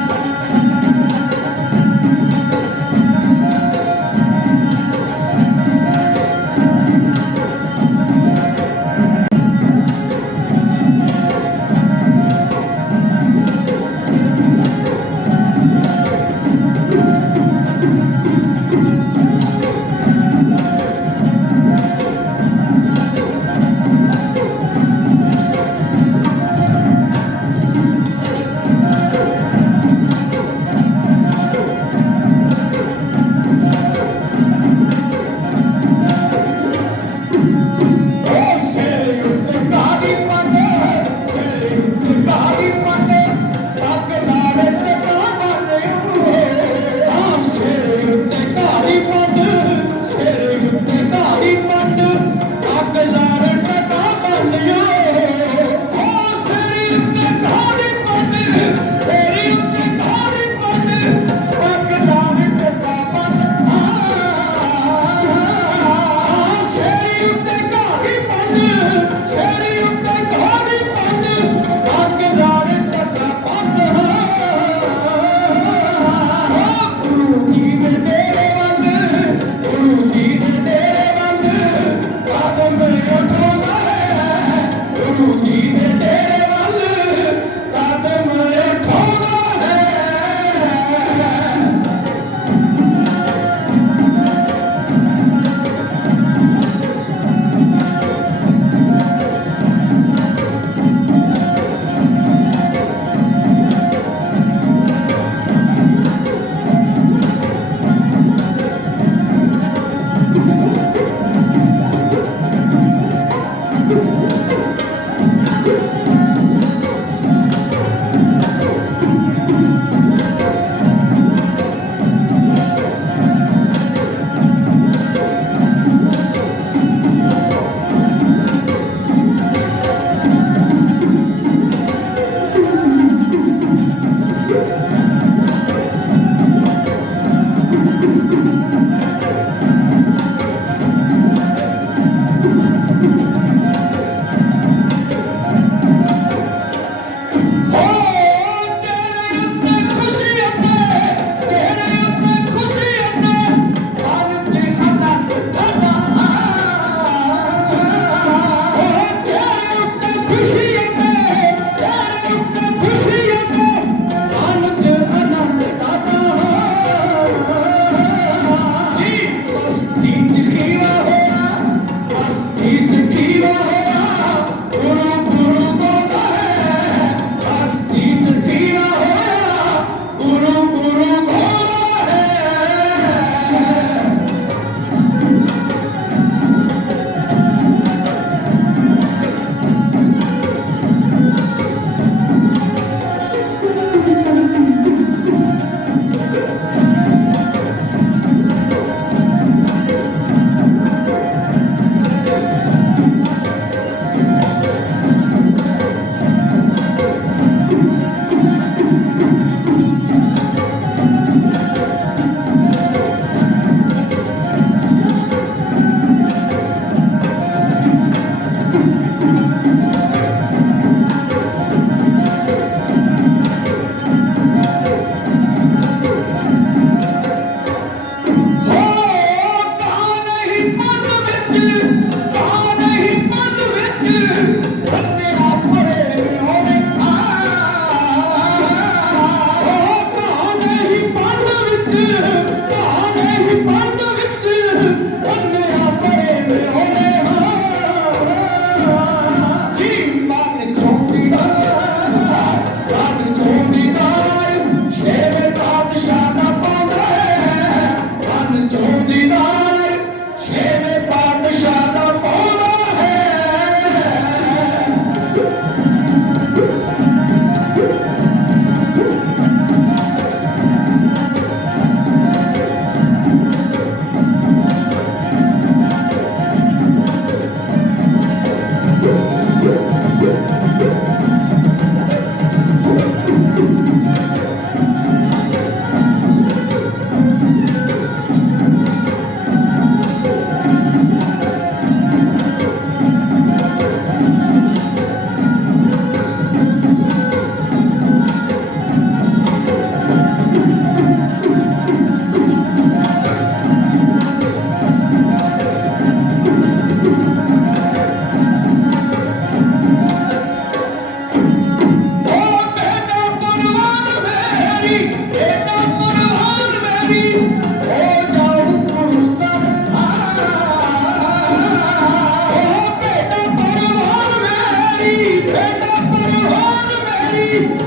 Speaker 2: Thank you.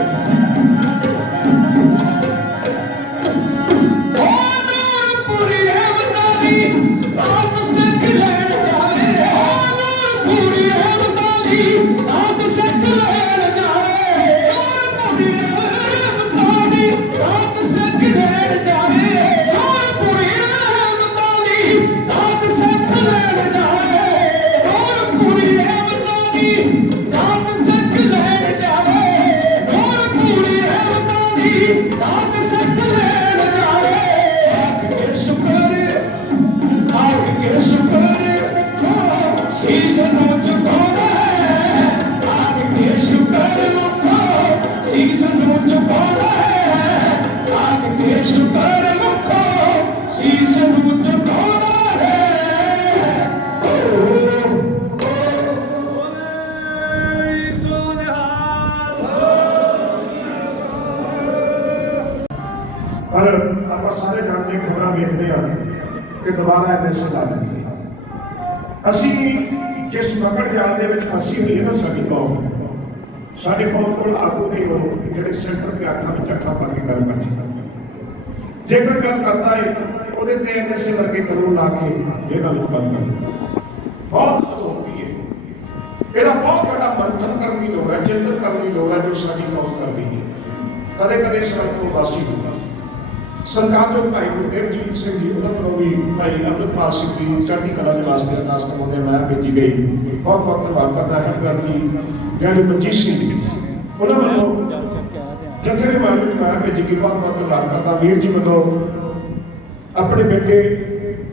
Speaker 2: ਪਰ
Speaker 1: ਆਪਾਂ ਸਾਰੇ ਜਾਣਦੇ ਖਬਰਾਂ ਵੇਖਦੇ ਆ ਕਿ ਦੁਬਾਰਾ ਐਮਐਸਏ ਲਾ ਦਿੰਦੀ ਅਸੀਂ ਜਿਸ ਮਕੜ ਜਾਲ ਦੇ ਵਿੱਚ ਫਸੀ ਹੋਈ ਹੈ ਨਾ ਸਾਡੀ ਕੌਮ, ਸਾਡੇ ਕੌਮ ਕੋਲ ਆਗੂ ਨਹੀਂ ਲੋਕ ਜਿਹੜੇ ਸੈਂਟਰ ਤੇ ਅੱਖਾਂ ਵਿੱਚ ਅੱਖਾਂ ਪਾ ਕੇ ਗੱਲ ਕਰਦੇ ਜੇ ਕੋਈ ਗੱਲ ਕਰਦਾ ਹੈ ਉਹਦੇ ਤੇ ਐਮਐਸਏ ਵਰਗੇ ਕਾਨੂੰਨ ਲਾ ਕੇ ਜੇਲ੍ਹਾਂ ਵਿੱਚ ਬੰਦ ਕਰ ਬਹੁਤ ਅਧੋਤੀ ਹੈ ਇਹਦਾ ਬਹੁਤ ਵੱਡਾ ਮੰਥਨ ਕਰਨ ਦੀ ਲੋੜ ਹੈ, ਚਿੰਤਨ ਕਰਨ ਦੀ ਲੋੜ ਹੈ, ਜੋ ਸਾਡੀ ਕੌਮ ਕਰਦੀ ਹੈ ਕਦੇ ਕਦੇ ਸਾਡੇ ਤੋਂ ਉਦਾਸੀ ਹੁੰਦਾ ਸਰਕਾਰ ਜੋ ਭਾਈ ਗੁਰਦੇਵ ਸਿੰਘ ਜੀ, ਉਹਨਾਂ ਵੱਲੋਂ ਵੀ ਭਾਈ ਅਮਰਪਾਲ ਸਿੰਘ ਜੀ ਚੜ੍ਹਦੀ ਕਲਾ ਦੇ ਵਾਸਤੇ ਅਰਦਾਸ ਕਰਵਾਉਂਦੇ ਮੈਂ ਭੇਜੀ ਗਈ। ਬਹੁਤ ਬਹੁਤ ਧੰਨਵਾਦ ਕਰਦਾ ਹਾਂ ਗ੍ਰੰਥੀ ਗਿਆਨੀ ਮਨਜੀਤ ਸਿੰਘ ਉਹਨਾਂ ਵੱਲੋਂ ਜਥੇ ਦੇ ਮਨ ਵਿੱਚ ਮੈਂ ਭੇਜੀ ਗਈ ਬਹੁਤ ਬਹੁਤ ਧੰਨਵਾਦ ਕਰਦਾ, ਵੀਰ ਜੀ ਵੱਲੋਂ ਆਪਣੇ ਬੇਟੇ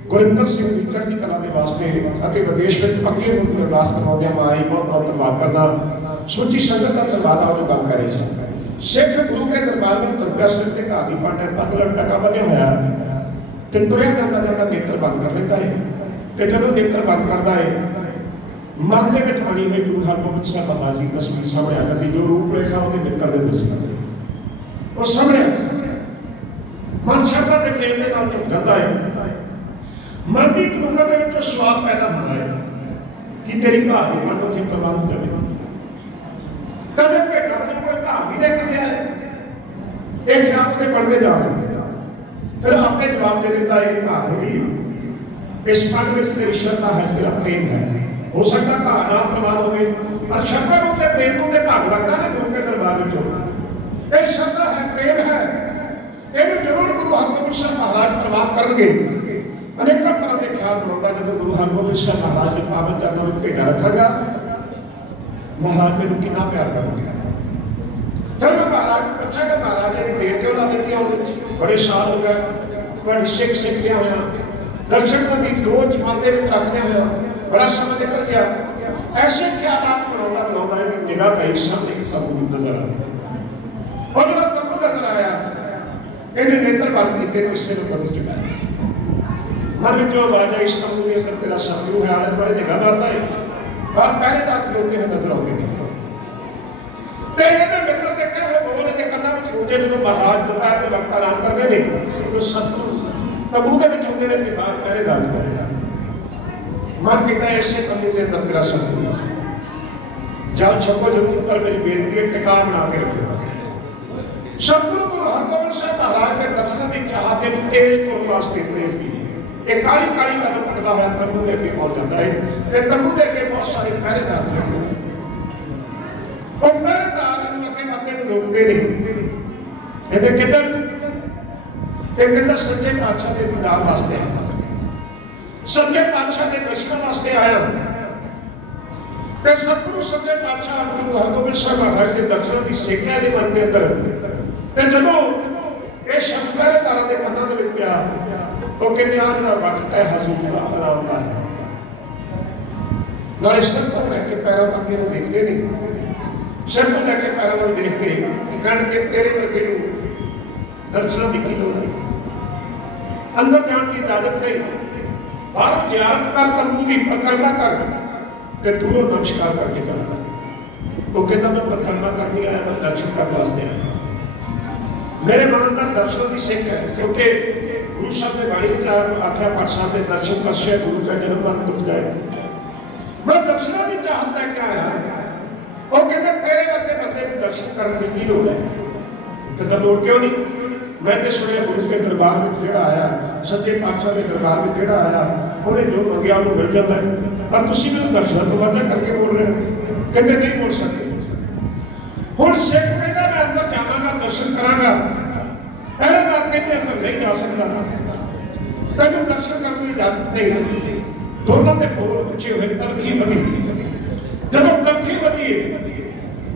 Speaker 1: ਗੁਰਿੰਦਰ ਸਿੰਘ ਦੀ ਚੜ੍ਹਦੀ ਕਲਾ ਦੇ ਵਾਸਤੇ ਅਤੇ ਵਿਦੇਸ਼ ਵਿੱਚ ਪੱਕੇ ਹੋਣ ਦੀ ਅਰਦਾਸ ਕਰਵਾਉਂਦਿਆਂ ਮੈਂ ਆਈ ਬਹੁਤ ਬਹੁਤ ਧੰਨਵਾਦ ਕਰਦਾ। ਸੋਚੀ ਸੰਗਤ ਦਾ ਧੰਨਵਾਦ ਆਓ ਜੋ ਗੱਲ ਕਰੇ ਸਿੱਖ ਗੁਰੂ ਕੇ ਦਰਬਾਰ ਵਿੱਚ ਤੁਰਗਾ ਸਿਰ ਤੇ ਘਾਹ ਪਾਂਡਾ ਪਗਲ ਟਕਾ ਬੰਨਿਆ ਹੋਇਆ ਹੈ। ਤੇ ਤੁਰਿਆ ਜਾਂਦਾ ਜਾਂਦਾ ਨੇਤਰ ਬੰਦ ਕਰ ਲੈਂਦਾ ਹੈ। ਤੇ ਜਦੋਂ ਨੇਤਰ ਬੰਦ ਕਰਦਾ ਹੈ, ਮਨ ਦੇ ਵਿੱਚ ਬਣੀ ਹੋਈ ਗੁਰੂ ਹਰਗੋਬਿੰਦ ਸਾਹਿਬ ਮਹਾਰਾਜ ਦੀ ਤਸਵੀਰ ਸਾਹਮਣੇ ਆ ਜਾਂਦੀ, ਜੋ ਰੂਪ ਰੇਖਾ ਉਹਦੇ ਮਿੱਤਰ ਦਿੰਦੇ ਸੀ ਉਹ ਸਾਹਮਣੇ ਮਨ ਸ਼ਰਧਾ ਤੇ ਪ੍ਰੇਮ ਦੇ ਨਾਲ ਝੁਕ ਜਾਂਦਾ ਹੈ ਮਨ ਦੀ ਟੁਕੜ ਦੇ ਵਿੱਚ ਸਵਾਲ ਪੈਦਾ ਹੁੰਦਾ ਹੈ ਕਿ ਤੇਰੀ ਘਾਹ ਦੀ ਪੰਡ ਉੱਥੇ ਪ੍ਰਬੰਧ ਹੋ ਜਾਵੇ ਕਦੇ ਭੇਟਾ ਵਜੋਂ ਕੋਈ ਘਾਹ ਵੀ ਦੇ ਕੇ ਗਿਆ ਹੈ ਇਹ ਖਿਆਲ ਉਹਦੇ ਪੜਦੇ ਜਾ ਰਹੇ ਫਿਰ ਆਪੇ ਜਵਾਬ ਦੇ ਦਿੰਦਾ ਇਹ ਘਾਹ ਥੋੜੀ ਹੈ ਇਸ ਪੰਡ ਵਿੱਚ ਤੇਰੀ ਸ਼ਰਧਾ ਹੈ ਤੇਰਾ ਪ੍ਰੇਮ ਹੈ ਹੋ ਸਕਦਾ ਘਾਹ ਨਾ ਪ੍ਰਵਾਨ ਹੋਵੇ ਪਰ ਸ਼ਰਧਾ ਨੂੰ ਤੇ ਪ੍ਰੇਮ ਨੂੰ ਤੇ ਭਾਗ ਰੱਖਦਾ ਨਾ ਗੁਰੂ ਕੇ ਦਰਬਾਰ ਵਿੱਚ ਇਹ ਸ਼ਰਧਾ ਹੈ ਪ੍ਰੇਮ ਹੈ ਇਹਨੂੰ ਜ਼ਰੂਰ ਗੁਰੂ ਹਰਗੋਬਿੰਦ ਸਾਹਿਬ ਮਹਾਰਾਜ ਪ੍ਰਵਾਨ ਕਰਨਗੇ ਅਨੇਕਾਂ ਤਰ੍ਹਾਂ ਦੇ ਖਿਆਲ ਬਣਾਉਂਦਾ ਜਦੋਂ ਗੁਰੂ ਹਰਗੋਬਿੰਦ ਸਾਹਿਬ ਮਹਾਰਾਜ ਦੇ ਪਾਵਨ ਚਰਨਾਂ ਵਿੱਚ ਭੇਟਾ ਰੱਖਾਂਗਾ ਮਹਾਰਾਜ ਮੈਨੂੰ ਕਿੰਨਾ ਪਿਆਰ ਕਰਨਗੇ ਫਿਰ ਮੈਂ ਮਹਾਰਾਜ ਨੂੰ ਪੁੱਛਾਂਗਾ ਮਹਾਰਾਜ ਨੇ ਦੇਰ ਕਿਉਂ ਲਾ ਦਿੱਤੀ ਆਉਣ ਵਿੱਚ ਬੜੇ ਸਾਲ ਹੋ ਗਏ ਤੁਹਾਡੀ ਸਿੱਖ ਸਿੱਖਿਆ ਹੋਇਆ ਦਰਸ਼ਨ ਦੀ ਰੋਜ਼ ਮਨ ਦੇ ਵਿੱਚ ਰੱਖਦੇ ਹੋਇਆ ਬੜਾ ਸਮਾਂ ਨਿਕਲ ਗਿਆ ਐਸੇ ਖਿਆਲਾਤ ਬਣਾਉਂਦਾ ਬਣਾਉਂਦਾ ਇਹਦੀ ਨਿਗਾਹ ਪਈ ਸਾਹਮਣੇ ਇੱਕ ਤਬੂ ਨਜ਼ਰ ਆ ਉਹ ਜਦੋਂ ਤਬੂ ਇਹਨੇ ਨੇਤਰ ਬੰਦ ਕੀਤੇ ਤੇ ਸਿਰ ਉੱਪਰ ਨੂੰ ਝੁਕਾਇਆ ਮਨ ਵਿੱਚੋਂ ਆਵਾਜ਼ ਆਈ? ਇਸ ਤਬੂ ਦੇ ਅੰਦਰ ਤੇਰਾ ਸਤਿਗੁਰੂ ਹੈ, ਆਲੇ ਦੁਆਲੇ ਨਿਗਾਹ ਕਰਦਾ ਹੈ ਪਰ ਪਹਿਲੇ ਤਾਂ ਖਲੋਤੇ ਹੋਏ ਨਜ਼ਰ ਆਉਂਦੇ ਨੇ। ਤੇ ਇਹਦੇ ਮਿੱਤਰ ਦੇ ਕਹੇ ਹੋਏ ਬੋਲ ਕੰਨਾਂ ਵਿੱਚ ਗੂੰਜੇ ਜਦੋਂ ਮਹਾਰਾਜ ਦੁਪਹਿਰ ਦੇ ਵਕਤ ਆਰਾਮ ਕਰਦੇ ਨੇ ਉਦੋਂ ਸਤਿਗੁਰੂ ਤਬੂ ਦੇ ਵਿੱਚ ਹੁੰਦੇ ਨੇ ਤੇ ਬਾਹਰ ਪਹਿਰੇਦਾਰ ਨੇ ਮਨ ਕਹਿੰਦਾ ਐਸੇ ਤਬੂ ਦੇ ਅੰਦਰ ਤੇਰਾ ਸਤਿਗੁਰੂ। ਹੈ। ਜਲ ਜ਼ਰੂਰ, ਪਰ ਮੇਰੀ ਬੇਨਤੀ ਹੈ, ਟਿਕਾ ਬਣਾ ਕੇ ਰੱਖੋ। ਸਤਿਗੁਰੂ ਗੁਰੂ ਹਰਗੋਬਿੰਦ ਸਾਹਿਬ ਮਹਾਰਾਜ ਦੇ ਦਰਸ਼ਨਾਂ ਦੀ ਚਾਹਤ ਦੇ ਤੇਜ਼ ਤੁਰਨ ਵਾਸਤੇ ਪ੍ਰੇਰ ਦੀ ਇਹ ਕਾਲੀ ਕਾਲੀ ਕਦਮ ਪਟਦਾ ਹੋਇਆ ਤੰਬੂ ਦੇ ਅੱਗੇ ਪਹੁੰਚ ਜਾਂਦਾ ਹੈ। ਤੇ ਤੰਬੂ ਦੇ ਅੱਗੇ ਬਹੁਤ ਸਾਰੇ ਪਹਿਰੇਦਾਰ ਨੇ। ਉਹ ਪਹਿਰੇਦਾਰ ਨੂੰ ਅੱਗੇ ਅੱਗੇ ਨੂੰ ਰੋਕਦੇ ਨੇ। ਕਹਿੰਦੇ ਕਿੱਧਰ? ਇਹ ਕਹਿੰਦਾ ਸੱਚੇ ਪਾਤਸ਼ਾਹ ਦੇ ਦੀਦਾਰ ਵਾਸਤੇ ਆਇਆ। ਸੱਚੇ ਪਾਤਸ਼ਾਹ ਦੇ ਦਰਸ਼ਨ ਵਾਸਤੇ ਆਇਆ। ਤੇ ਸਤਿਗੁਰੂ ਸੱਚੇ ਪਾਤਸ਼ਾਹ ਗੁਰੂ ਹਰਗੋਬਿੰਦ ਸਾਹਿਬ ਮਹਾਰਾਜ ਦੇ ਦਰਸ਼ਨਾਂ ਦੀ ਸੇਖਿਆ ਦੇ ਮਨ ਅੰਦਰ ਤੇ ਜਦੋਂ ਇਹ ਸ਼ਬਦ ਪਹਿਰੇਦਾਰਾਂ ਦੇ ਕੰਨਾਂ ਦੇ ਵਿੱਚ ਪਿਆ, ਉਹ ਕਹਿੰਦੇ ਆਪ ਜਿਹੜਾ ਵਕਤ ਹੈ ਹਜ਼ੂਰ ਦਾ ਆਰਾਮ ਦਾ ਹੈ। ਨਾਲੇ ਸਿਰ ਤੋਂ ਲੈ ਕੇ ਪੈਰਾਂ ਤੱਕ ਇਹਨੂੰ ਦੇਖਦੇ ਨਹੀਂ ਸਿਰ ਤੋਂ ਲੈ ਕੇ ਪੈਰਾਂ ਵੱਲ ਦੇਖ ਕੇ ਕਹਿਣਗੇ ਤੇਰੇ ਵਰਗੇ ਨੂੰ ਦਰਸ਼ਨਾਂ ਦੀ ਕੀ ਲੋੜ ਹੈ? ਅੰਦਰ ਜਾਣ ਦੀ ਇਜਾਜ਼ਤ ਨਹੀਂ। ਬਾਹਰੋਂ ਜ਼ਿਆਰਤ ਕਰ ਤੰਬੂ ਦੀ ਪਰਕਰਮਾ ਕਰ ਤੇ ਦੂਰੋਂ ਨਮਸਕਾਰ ਕਰਕੇ ਜਾਣਾ ਉਹ ਕਹਿੰਦਾ, ਮੈਂ ਪਰਕਰਮਾ ਕਰਨੀ ਆਇਆ, ਮੈਂ ਦਰਸ਼ਨ ਕਰਨ ਵਾਸਤੇ ਆਇਆ। ਮੇਰੇ ਮਨ ਅੰਦਰ ਦਰਸ਼ਨ ਦੀ ਸਿੱਖ ਹੈ, ਕਿਉਂਕਿ ਗੁਰੂ ਸਾਹਿਬ ਦੇ ਬਾਣੀ ਵਿੱਚ ਆਖਿਆ ਪਾਤਸ਼ਾਹ ਦੇ ਦਰਸ਼ਨ ਕਰਸ਼ੇ ਗੁਰੂ ਦਾ ਜਨਮ ਮਰਨ ਦੁੱਖ ਜਾਏ। ਮੈਂ ਦਰਸ਼ਨਾਂ ਦੀ ਚਾਹਤ ਲੈ ਕੇ ਆਇਆ। ਉਹ ਕਹਿੰਦਾ, ਤੇਰੇ ਵਰਗੇ ਬੰਦੇ ਨੂੰ ਦਰਸ਼ਨ ਕਰਨ ਦੀ ਕੀ ਲੋੜ ਹੈ? ਕਹਿੰਦਾ ਲੋੜ ਕਿਉਂ ਨਹੀਂ? ਮੈਂ ਤੇ ਸੁਣਿਆ ਗੁਰੂ ਕੇ ਦਰਬਾਰ ਵਿੱਚ ਜਿਹੜਾ ਆਇਆ, ਸੱਚੇ ਪਾਤਸ਼ਾਹ ਦੇ ਦਰਬਾਰ ਵਿੱਚ ਜਿਹੜਾ ਆਇਆ, ਉਹਨੇ ਜੋ ਮੰਗਿਆ ਉਹਨੂੰ ਮਿਲ ਜਾਂਦਾ ਪਰ ਤੁਸੀਂ ਮੈਨੂੰ ਦਰਸ਼ਨਾਂ ਤੋਂ ਵਾਜਾ ਕਰਕੇ ਬੋਲ ਰਹੇ ਹੋ। ਕਹਿੰਦੇ, ਨਹੀਂ ਬੋਲ ਸਕਦੇ। ਹੁਣ ਸਿੱਖ ਕਹਿੰਦਾ ਮੈਂ ਅੰਦਰ ਜਾਵਾਂਗਾ, ਦਰਸ਼ਨ ਕਰਾਂਗਾ। ਪਹਿਰੇਦਾਰ ਕਹਿੰਦੇ ਅੰਦਰ ਨਹੀਂ ਜਾ ਸਕਦਾ। ਤੈਨੂੰ ਦਰਸ਼ਨ ਕਰਨ ਦੀ ਇਜਾਜ਼ਤ ਨਹੀਂ ਦੋਨਾਂ ਦੇ ਬੋਲ ਉੱਚੇ ਹੋਏ, ਤਲਖੀ ਵਧੀ। ਜਦੋਂ ਤਲਖੀ ਵਧੀ,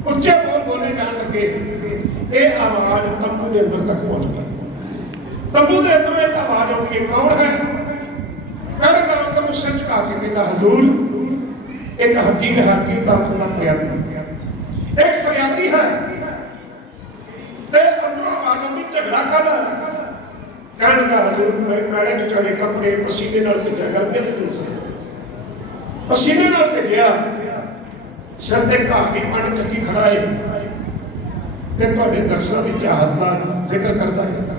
Speaker 1: ਉੱਚੇ ਬੋਲ ਬੋਲੇ ਜਾਣ ਲੱਗੇ, ਇਹ ਆਵਾਜ਼ ਤੰਬੂ ਦੇ ਅੰਦਰ ਤੱਕ ਪਹੁੰਚ ਗਈ। ਤੰਬੂ ਦੇ ਅੰਦਰ ਇੱਕ ਆਵਾਜ਼ ਆਉਂਦੀ ਹੈ, ਕੌਣ ਹੈ? ਪਹਿਰੇਦਾਰ ਅੰਦਰ ਨੂੰ ਸਿਰ ਝੁਕਾ ਕੇ ਕਹਿੰਦਾ, ਹਜ਼ੂਰ, ਇੱਕ ਹਕੀਰ ਹਕੀਰ ਦਾ ਹੁੰਦਾ ਫਰਿਆਦੀ ਇੱਕ ਫਰਿਆਦੀ ਹੈ। ਤੇ ਅੰਦਰੋਂ ਆਵਾਜ਼ ਆਉਂਦੀ ਝਗੜਾ ਕਾਦਾ ਕਹਿਣ ਦਾ ਹਜ਼ੂਰ, ਮੈਂ ਮੈੜੇ ਚ ਕੱਪੜੇ ਪਸੀਨੇ ਨਾਲ ਭਿੱਜਿਆ ਗਰਮੀਆਂ ਦੇ ਦਿਨ ਸੀ। ਪਸੀਨੇ ਨਾਲ ਭਿੱਜਿਆ। ਸਿਰ ਤੇ ਘਾਹ ਦੀ ਪੰਡ ਚੱਕੀ ਖੜਾ ਹੈ ਤੇ ਤੁਹਾਡੇ ਦਰਸ਼ਨਾਂ ਦੀ ਚਾਹਤ ਦਾ ਜ਼ਿਕਰ ਕਰਦਾ ਹੈ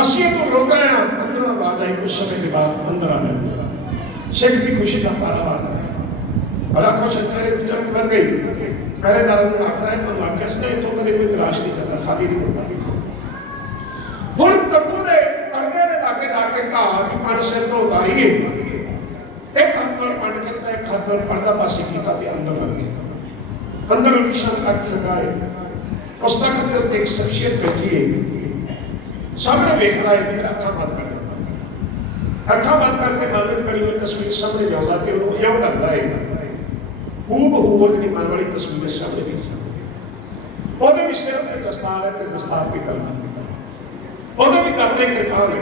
Speaker 1: ਅਸੀਂ ਇਹਨੂੰ ਰੋਕ ਰਹੇ ਹਾਂ ਅੰਦਰੋਂ ਆਵਾਜ਼ ਆਈ ਕੁਝ ਸਮੇਂ ਦੇ ਬਾਅਦ ਅੰਦਰ ਆ ਗਿਆ। ਸਿੱਖ ਦੀ ਖੁਸ਼ੀ ਦਾ ਪਾਰਾ ਵਾਰ ਬੜਾ ਖੁਸ਼ ਚਿਹਰੇ ਤੇ ਚਮਕ ਵਰ ਗਈ। ਪਹਿਰੇਦਾਰ ਨੂੰ ਆਖਦਾ ਹੈ ਤੁਹਾਨੂੰ ਆਖਿਆ ਸੀ ਨਾ ਕਦੇ ਕੋਈ ਨਿਰਾਸ਼ ਨਹੀਂ ਕਰਦਾ, ਖਾਲੀ ਨਹੀਂ ਹੁੰਦਾ। ਹੁਣ ਤੱਬੂ ਦੇ ਪਰਦੇ ਦੇ ਲਾਗੇ ਜਾ ਕੇ ਘਾਹ ਦੀ ਪੰਡ ਸਿਰ ਤੋਂ ਉਤਾਰੀਏ। ਇੱਕ ਹੱਥ ਪੰਡ ਕੀਤਾ ਇੱਕ ਹੱਥ ਪਰਦਾ ਪਾਸੇ ਕੀਤਾ ਤੇ ਅੰਦਰ ਲੱਗ ਅੰਦਰ ਨਿਸ਼ਾਨ ਤੱਕ ਲਗਾਏ ਉਸ ਤੱਕ ਦੇ ਉੱਤੇ ਇੱਕ ਸ਼ਖਸੀਅਤ ਬੈਠੀ ਹੈ ਸਾਹਮਣੇ ਵੇਖ ਰਹਾ ਹੈ ਫਿਰ ਅੱਖਾਂ ਬੰਦ ਕਰ ਅੱਖਾਂ ਬੰਦ ਕਰਕੇ ਮਨ ਵਿੱਚ ਹੋਈ ਤਸਵੀਰ ਸਾਹਮਣੇ ਜਾਉਂਦਾ ਤੇ ਉਹਨੂੰ ਇਉਂ ਲੱਗਦਾ ਹੈ ਹੂਬ ਹੂ ਜਿਹੜੀ ਮਨ ਵਾਲੀ ਤਸਵੀਰ ਸਾਹਮਣੇ ਵੇਖੀ ਉਹਦੇ ਵੀ ਸਿਰ ਤੇ ਦਸਤਾਰ ਹੈ ਤੇ ਦਸਤਾਰ ਦੀ ਕਲਮ ਉਹਦੇ ਵੀ ਕਾਤਰੇ ਕਿਰਪਾ ਨੇ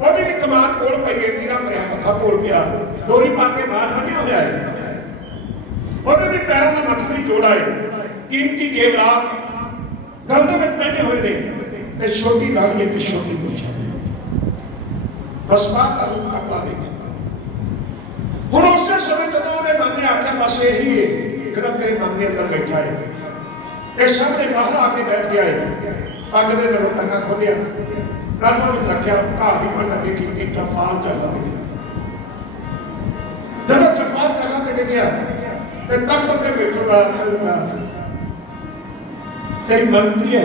Speaker 1: ਉਹਦੀ ਵੀ ਕਮਾਨ ਕੋਲ ਪਈ ਹੈ, ਤੀਰਾ ਭਰਿਆ ਮੱਥਾ ਕੋਲ ਪਿਆ। ਡੋਰੀ ਪਾ ਕੇ ਬਾਹਰ ਬੰਨਿਆ ਹੋਇਆ ਹੈ। ਉਹਦੇ ਵੀ ਪੈਰਾਂ ਦਾ ਮੱਠੜੀ ਜੋੜਾ ਹੈ। ਕੀਮਤੀ ਜੇਵਰਾਤ ਗਲ ਦੇ ਵਿੱਚ ਪਹਿਨੇ ਹੋਏ ਨੇ ਤੇ ਛੋਟੀ ਦਾੜੀ ਤੇ ਛੋਟੀ ਮੁੱਛ ਬਸ ਬਾਤ ਦਾ ਰੂਪ ਕਪੜਾ ਦੇ ਹੁਣ ਉਸੇ ਸਮੇਂ ਜਦੋਂ ਉਹਨੇ ਮਨ ਨੇ ਆਖਿਆ, ਬਸ ਇਹੀ ਹੈ ਜਿਹੜਾ ਤੇਰੇ ਮਨ ਦੇ ਅੰਦਰ ਬੈਠਾ ਹੈ ਇਹ ਸਾਹਮਣੇ ਬਾਹਰ ਆ ਕੇ ਬੈਠ ਗਿਆ ਹੈ ਪੱਗ ਦੇ ਨਰੋਂ ਟੰਗਾ ਖੋਲਿਆ। ਕਦਮਾਂ ਵਿੱਚ ਰੱਖਿਆ ਘਾਹ ਦੀ ਪੰਡ ਅੱਗੇ ਕੀਤੀ ਟਫਾਲ ਚੱਲਦਾ ਤੇ ਜਦੋਂ ਟਫਾਲ ਚੱਲਦਾ ਤੇ ਗਿਆ ਤੇ ਤਖਤ ਤੇ ਬੈਠਣ ਵਾਲਾ ਕਹਿੰਦਾ ਤੇਰੀ ਮੰਗ ਕੀ ਹੈ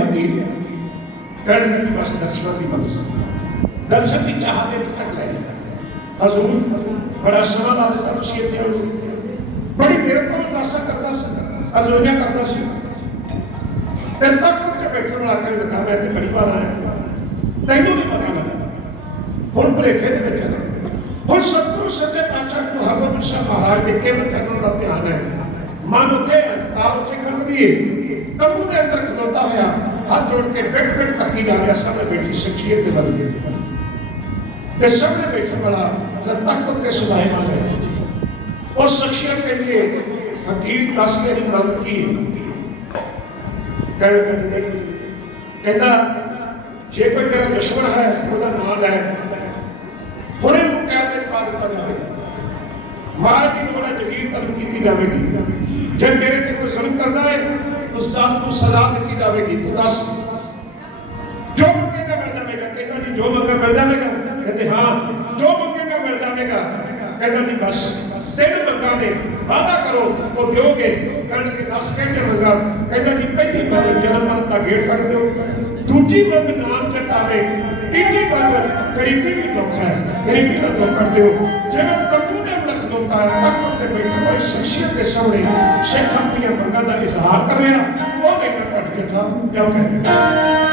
Speaker 1: ਕਹਿਣ ਦੀ ਬਸ ਦਰਸ਼ਨ ਦੀ ਮੰਗ ਦਰਸ਼ਨ ਦੀ ਚਾਹਤ ਇੱਥੇ ਤੱਕ ਲੈ ਹਜ਼ੂਰ ਬੜਾ ਸਮਾਂ ਲਾ ਦਿੱਤਾ ਤੁਸੀਂ ਇੱਥੇ ਆਉਣ ਬੜੀ ਦੇਰ ਤੋਂ ਨਾਸਾ ਕਰਦਾ ਸੀ, ਅਜ਼ੋਈਆਂ ਕਰਦਾ ਸੀ। ਤੇ ਤਖਤ ਤੇ ਬੈਠਣ ਵਾਲਾ ਕਹਿੰਦਾ ਮੈਂ ਤੇ ਬੜੀ ਵਾਰ ਆਇਆ। ਤੈਨੂੰ ਨਹੀਂ ਪਤਾ ਲੱਗਾ ਹੁਣ ਭਲੇਖੇ ਦੇ ਵਿੱਚ ਹੈ ਹੁਣ ਸਤਿਗੁਰੂ ਸੱਚੇ ਪਾਤਸ਼ਾਹ ਗੁਰੂ ਹਰਗੋਬਿੰਦ ਸਾਹਿਬ ਮਹਾਰਾਜ ਦੇ ਕੇਵਲ ਚਰਨਾਂ ਦਾ ਧਿਆਨ ਹੈ। ਮਨ ਉੱਥੇ ਹੈ ਤਾਂ ਉੱਥੇ ਖੜਕਦੀ ਹੈ ਤੰਬੂ ਦੇ ਅੰਦਰ ਖਲੋਤਾ ਹੋਇਆ, ਹੱਥ ਜੋੜ ਕੇ ਬਿਟ ਬਿਟ ਤੱਕੀ ਜਾ ਰਿਹਾ ਸਾਹਮਣੇ ਬੈਠੀ ਸ਼ਖਸੀਅਤ ਦੇ ਵੱਲ ਤੇ ਸਾਹਮਣੇ ਬੈਠਣ ਵਾਲਾ ਜਦ ਤਖਤ ਉੱਤੇ ਸੁਭਾਇਮਾਨ ਹੈ? ਉਸ ਸ਼ਖਸੀਅਤ ਕੇ ਲਈ ਹਕੀਮ ਦੱਸ ਕੇ ਨਹੀਂ ਮਰਦ ਕੀ? ਹੈ ਕਹਿਣ ਕਹਿੰਦੇ ਜੇ ਕੋਈ ਤੇਰਾ ਦੁਸ਼ਮਣ ਹੈ, ਉਹਦਾ ਨਾਮ ਲੈ। ਹੁਣੇ ਨੂੰ ਕਹਿ ਦਿੱਤਾ ਜਾਵੇਗਾ ਮਹਾਰਾਜ ਦੀ ਥੋੜਾ ਜਗੀਰ ਤਲਬ ਕੀਤੀ ਜਾਵੇਗੀ। ਜੇ ਤੇਰੇ ਤੇ ਕੋਈ ਜ਼ੁਲਮ ਕਰਦਾ ਹੈ, ਉਸ ਉਸਤਾਦ ਨੂੰ ਸਜ਼ਾ ਦਿੱਤੀ ਜਾਵੇਗੀ। ਤੂੰ ਦੱਸ। ਜੋ ਮੰਗੇਗਾ ਮਿਲ ਜਾਵੇਗਾ। ਕਹਿੰਦਾ ਜੀ, ਜੋ ਮੰਗਾ ਮਿਲ ਜਾਵੇਗਾ। ਕਹਿੰਦੇ, ਹਾਂ, ਜੋ ਮੰਗੇਗਾ ਕਹਿੰਦਾ ਜੀ ਬਸ। ਤਿੰਨ ਮੰਗਾਂ ਨੇ, ਵਾਅਦਾ ਕਰੋ, ਉਹ ਦਿਓਗੇ। ਕਹਿਣ ਕਿ ਦੱਸ ਕਿਹੜੇ ਮੰਗਾ, ਕਹਿੰਦਾ ਜੀ ਪਹਿਲੀ ਮੰਗ ਜਨਮ ਮਰਨ ਦਾ ਗੇਟ ਕੱਢ ਦਿਓ। ਦੂਜੀ ਮੰਗ ਨਾਮ ਚਟਾਵੇ ਤੀਜੀ ਮੰਗ ਗਰੀਬੀ ਵੀ ਦੁੱਖ ਹੈ, ਗਰੀਬੀ ਦਾ ਦੁੱਖ ਕੱਢ ਦਿਓ। ਜਿਵੇਂ ਤੰਬੂ ਦੇ ਅੰਦਰ ਖਲੋਤਾ ਹੈ ਤੇ ਬੈਠੇ ਹੋਏ ਸ਼ਖਸੀਅਤ ਦੇ ਸਾਹਮਣੇ ਸਿੱਖ ਆਪਣੀਆਂ ਮੰਗਾਂ ਦਾ ਇਜ਼ਹਾਰ ਕਰ ਰਿਹਾ ਉਹ ਕਹਿੰਦਾ ਕੱਟ ਕੇ ਥਾ ਕਿਉਂ ਕਹਿੰਦੇ